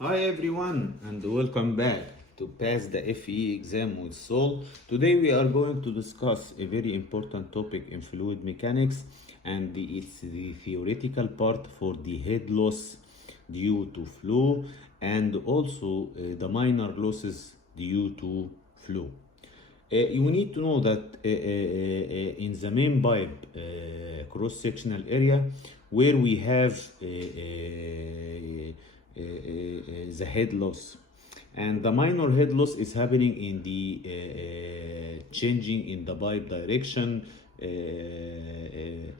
Hi everyone and welcome back to Pass the FE exam with Sol. Today we are going to discuss a very important topic in fluid mechanics, and it's the theoretical part for the head loss due to flow and also the minor losses due to flow. You need to know that in the main pipe cross-sectional area where we have the head loss, and the minor head loss is happening in the changing in the pipe direction,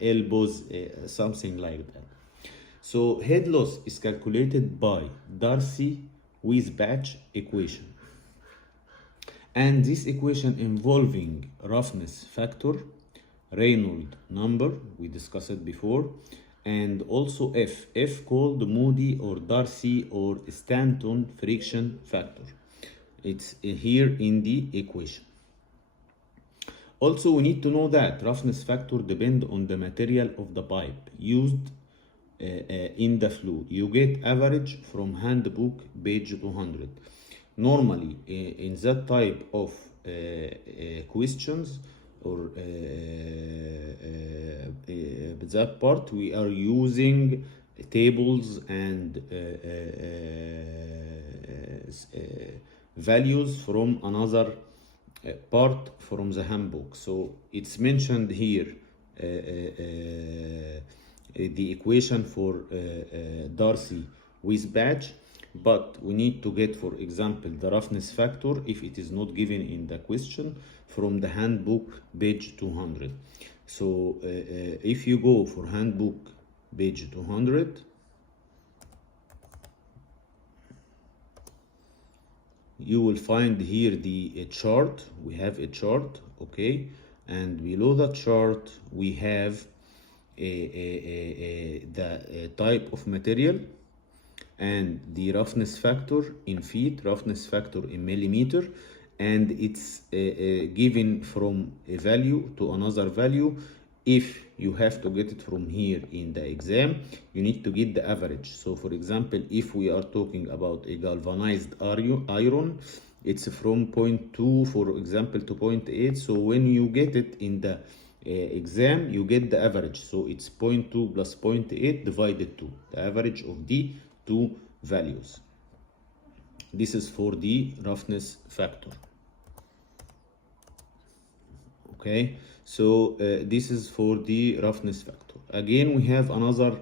elbows, something like that. So head loss is calculated by Darcy-Weisbach equation. And this equation involving roughness factor, Reynolds number, we discussed it before, and also F called Moody or Darcy or Stanton friction factor. It's here in the equation. Also, we need to know that roughness factor depends on the material of the pipe used in the flow. You get average from handbook page 200. Normally, in that type of questions or that part, we are using tables and values from another part from the handbook. So it's mentioned here the equation for Darcy-Weisbach, but we need to get, for example, the roughness factor if it is not given in the question from the handbook page 200. So if you go for handbook page 200, you will find here the chart. We have a chart, okay, and below the chart we have the type of material and the roughness factor in feet, roughness factor in millimeter, and it's given from a value to another value. If you have to get it from here in the exam, you need to get the average. So for example, if we are talking about a galvanized iron, it's from 0.2, for example, to 0.8. So when you get it in the exam, you get the average. So it's 0.2 plus 0.8 divided 2, the average of the two values. This is for the roughness factor. Okay, so this is for the roughness factor. Again, we have another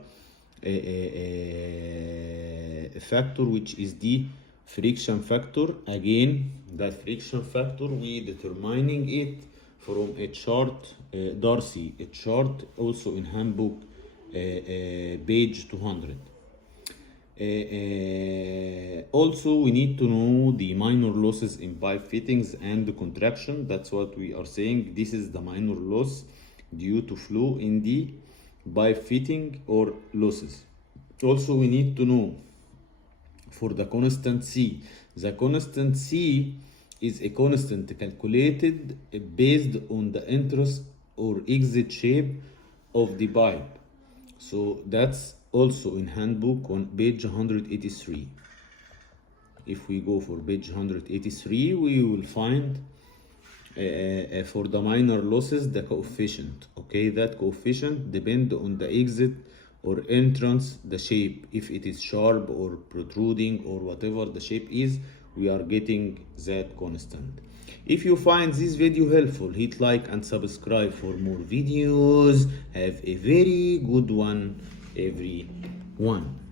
factor, which is the friction factor. Again, that friction factor, we determining it from a chart, Darcy, a chart also in handbook page 200. Also, we need to know the minor losses in pipe fittings and the contraction. That's what we are saying. This is the minor loss due to flow in the pipe fitting or losses. Also, we need to know for the constant C. The constant C is a constant calculated based on the entrance or exit shape of the pipe. So that's also in handbook on page 183. If we go for page 183, we will find for the minor losses the coefficient. Okay, that coefficient depends on the exit or entrance, the shape. If it is sharp or protruding or whatever the shape is, we are getting that constant. If you find this video helpful, hit like and subscribe for more videos. Have a very good one, everyone.